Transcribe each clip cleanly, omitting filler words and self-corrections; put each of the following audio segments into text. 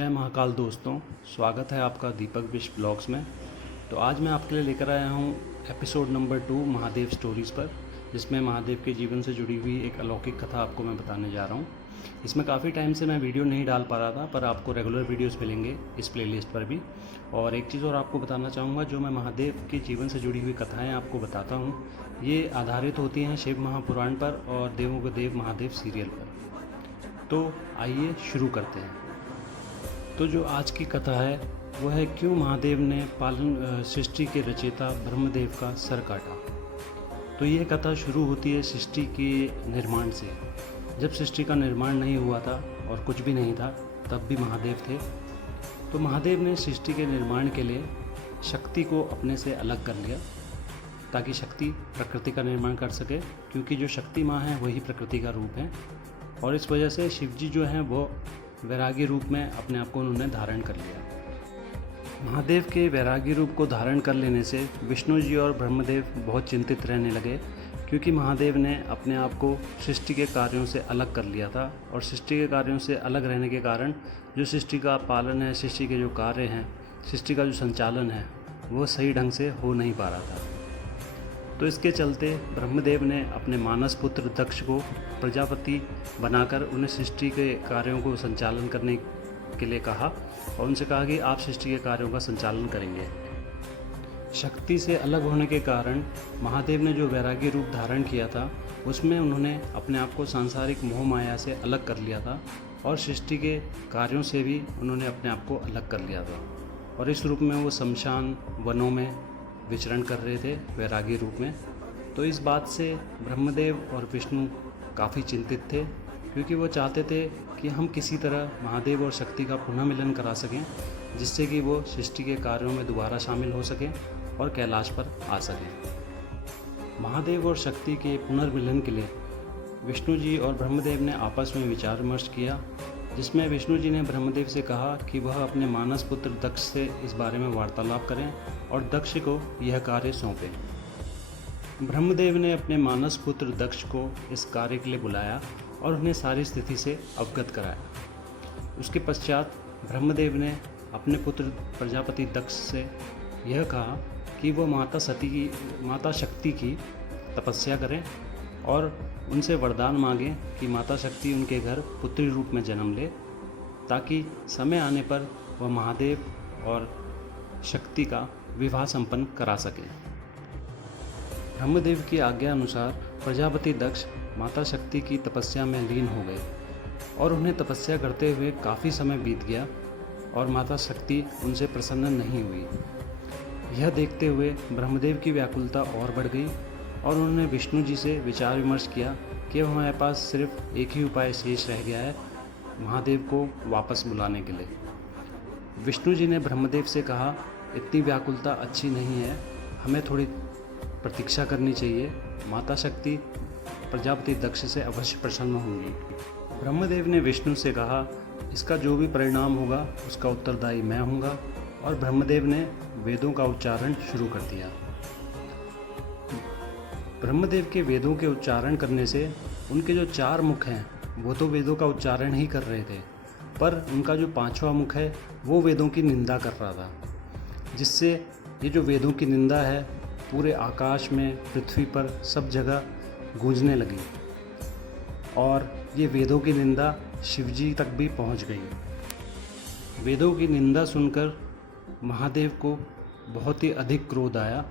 जय महाकाल दोस्तों, स्वागत है आपका दीपक विश ब्लॉग्स में। तो आज मैं आपके लिए लेकर आया हूँ एपिसोड नंबर 2 महादेव स्टोरीज़ पर, जिसमें महादेव के जीवन से जुड़ी हुई एक अलौकिक कथा आपको मैं बताने जा रहा हूँ। इसमें काफ़ी टाइम से मैं वीडियो नहीं डाल पा रहा था, पर आपको रेगुलर वीडियोस मिलेंगे इस प्लेलिस्ट पर भी। और एक चीज़ और आपको बताना चाहूँगा, जो मैं महादेव के जीवन से जुड़ी हुई कथाएँ आपको बताता हूँ, ये आधारित होती हैं शिव महापुराण पर और देवों के देव महादेव सीरियल पर। तो आइए शुरू करते हैं। तो जो आज की कथा है वो है, क्यों महादेव ने सृष्टि के रचयिता ब्रह्मदेव का सर काटा। तो ये कथा शुरू होती है सृष्टि के निर्माण से। जब सृष्टि का निर्माण नहीं हुआ था और कुछ भी नहीं था, तब भी महादेव थे। तो महादेव ने सृष्टि के निर्माण के लिए शक्ति को अपने से अलग कर लिया, ताकि शक्ति प्रकृति का निर्माण कर सके, क्योंकि जो शक्ति माँ है वही प्रकृति का रूप है। और इस वजह से शिवजी जो हैं वो वैरागी रूप में अपने आप को उन्होंने धारण कर लिया। महादेव के वैरागी रूप को धारण कर लेने से विष्णु जी और ब्रह्मदेव बहुत चिंतित रहने लगे, क्योंकि महादेव ने अपने आप को सृष्टि के कार्यों से अलग कर लिया था। और सृष्टि के कार्यों से अलग रहने के कारण जो सृष्टि का पालन है, सृष्टि के जो कार्य हैं, सृष्टि का जो संचालन है, वो सही ढंग से हो नहीं पा रहा था। तो इसके चलते ब्रह्मदेव ने अपने मानस पुत्र दक्ष को प्रजापति बनाकर उन्हें सृष्टि के कार्यों को संचालन करने के लिए कहा, और उनसे कहा कि आप सृष्टि के कार्यों का संचालन करेंगे। शक्ति से अलग होने के कारण महादेव ने जो वैरागी रूप धारण किया था, उसमें उन्होंने अपने आप को सांसारिक मोह माया से अलग कर लिया था, और सृष्टि के कार्यों से भी उन्होंने अपने आप को अलग कर लिया था। और इस रूप में वो शमशान वनों में विचरण कर रहे थे वैरागी रूप में। तो इस बात से ब्रह्मदेव और विष्णु काफ़ी चिंतित थे, क्योंकि वो चाहते थे कि हम किसी तरह महादेव और शक्ति का पुनः मिलन करा सकें, जिससे कि वो सृष्टि के कार्यों में दोबारा शामिल हो सकें और कैलाश पर आ सकें। महादेव और शक्ति के पुनर्मिलन के लिए विष्णु जी और ब्रह्मदेव ने आपस में विचार विमर्श किया, जिसमें विष्णु जी ने ब्रह्मदेव से कहा कि वह अपने मानस पुत्र दक्ष से इस बारे में वार्तालाप करें और दक्ष को यह कार्य सौंपें। ब्रह्मदेव ने अपने मानस पुत्र दक्ष को इस कार्य के लिए बुलाया और उन्हें सारी स्थिति से अवगत कराया। उसके पश्चात ब्रह्मदेव ने अपने पुत्र प्रजापति दक्ष से यह कहा कि वह माता शक्ति की तपस्या करें और उनसे वरदान मांगें कि माता शक्ति उनके घर पुत्री रूप में जन्म ले, ताकि समय आने पर वह महादेव और शक्ति का विवाह संपन्न करा सके। ब्रह्मदेव की आज्ञा अनुसार प्रजापति दक्ष माता शक्ति की तपस्या में लीन हो गए, और उन्हें तपस्या करते हुए काफ़ी समय बीत गया और माता शक्ति उनसे प्रसन्न नहीं हुई। यह देखते हुए ब्रह्मदेव की व्याकुलता और बढ़ गई, और उन्होंने विष्णु जी से विचार विमर्श किया कि हमारे पास सिर्फ एक ही उपाय शेष रह गया है, महादेव को वापस बुलाने के लिए। विष्णु जी ने ब्रह्मदेव से कहा, इतनी व्याकुलता अच्छी नहीं है, हमें थोड़ी प्रतीक्षा करनी चाहिए, माता शक्ति प्रजापति दक्ष से अवश्य प्रसन्न होंगी। ब्रह्मदेव ने विष्णु से कहा, इसका जो भी परिणाम होगा उसका उत्तरदायी मैं हूँगा। और ब्रह्मदेव ने वेदों का उच्चारण शुरू कर दिया। ब्रह्मदेव के वेदों के उच्चारण करने से उनके जो 4 मुख हैं वो तो वेदों का उच्चारण ही कर रहे थे, पर उनका जो 5वां मुख है वो वेदों की निंदा कर रहा था, जिससे ये जो वेदों की निंदा है पूरे आकाश में, पृथ्वी पर, सब जगह गूंजने लगी। और ये वेदों की निंदा शिवजी तक भी पहुंच गई। वेदों की निंदा सुनकर महादेव को बहुत ही अधिक क्रोध आया,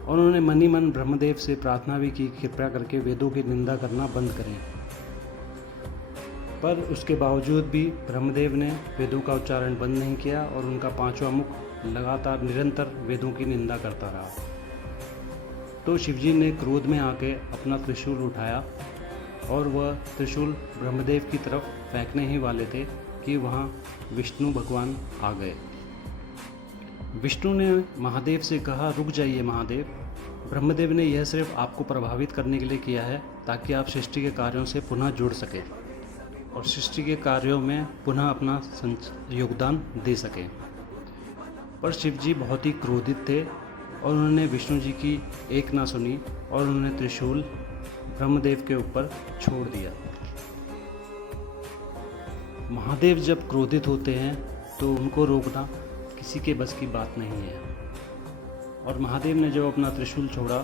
और उन्होंने मन ही मन ब्रह्मदेव से प्रार्थना भी की, कृपया करके वेदों की निंदा करना बंद करें। पर उसके बावजूद भी ब्रह्मदेव ने वेदों का उच्चारण बंद नहीं किया, और उनका 5वां मुख लगातार निरंतर वेदों की निंदा करता रहा। तो शिवजी ने क्रोध में आके अपना त्रिशूल उठाया, और वह त्रिशूल ब्रह्मदेव की तरफ फेंकने ही वाले थे कि वहाँ विष्णु भगवान आ गए। विष्णु ने महादेव से कहा, रुक जाइए महादेव, ब्रह्मदेव ने यह सिर्फ आपको प्रभावित करने के लिए किया है, ताकि आप सृष्टि के कार्यों से पुनः जुड़ सकें और सृष्टि के कार्यों में पुनः अपना योगदान दे सकें। पर शिवजी बहुत ही क्रोधित थे, और उन्होंने विष्णु जी की एक ना सुनी, और उन्होंने त्रिशूल ब्रह्मदेव के ऊपर छोड़ दिया। महादेव जब क्रोधित होते हैं तो उनको रोकना किसी के बस की बात नहीं है। और महादेव ने जब अपना त्रिशूल छोड़ा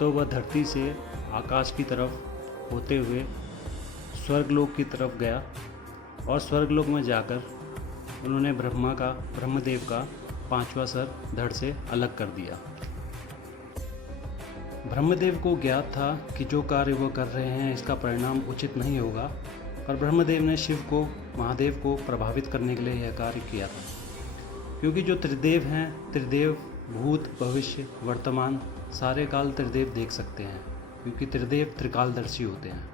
तो वह धरती से आकाश की तरफ होते हुए स्वर्गलोक की तरफ गया और स्वर्गलोक में जाकर उन्होंने ब्रह्मदेव का 5वां सर धड़ से अलग कर दिया। ब्रह्मदेव को ज्ञात था कि जो कार्य वो कर रहे हैं इसका परिणाम उचित नहीं होगा, पर ब्रह्मदेव ने महादेव को प्रभावित करने के लिए यह कार्य किया था। क्योंकि जो त्रिदेव हैं, त्रिदेव भूत भविष्य वर्तमान सारे काल त्रिदेव देख सकते हैं, क्योंकि त्रिदेव त्रिकालदर्शी होते हैं।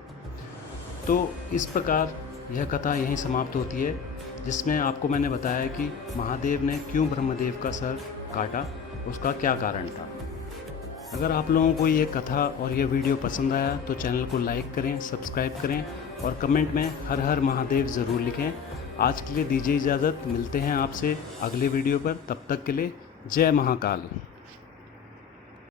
तो इस प्रकार यह कथा यहीं समाप्त होती है, जिसमें आपको मैंने बताया कि महादेव ने क्यों ब्रह्मदेव का सर काटा, उसका क्या कारण था। अगर आप लोगों को ये कथा और ये वीडियो पसंद आया तो चैनल को लाइक करें, सब्सक्राइब करें और कमेंट में हर हर महादेव ज़रूर लिखें। आज के लिए दीजिए इजाज़त, मिलते हैं आपसे अगले वीडियो पर। तब तक के लिए जय महाकाल।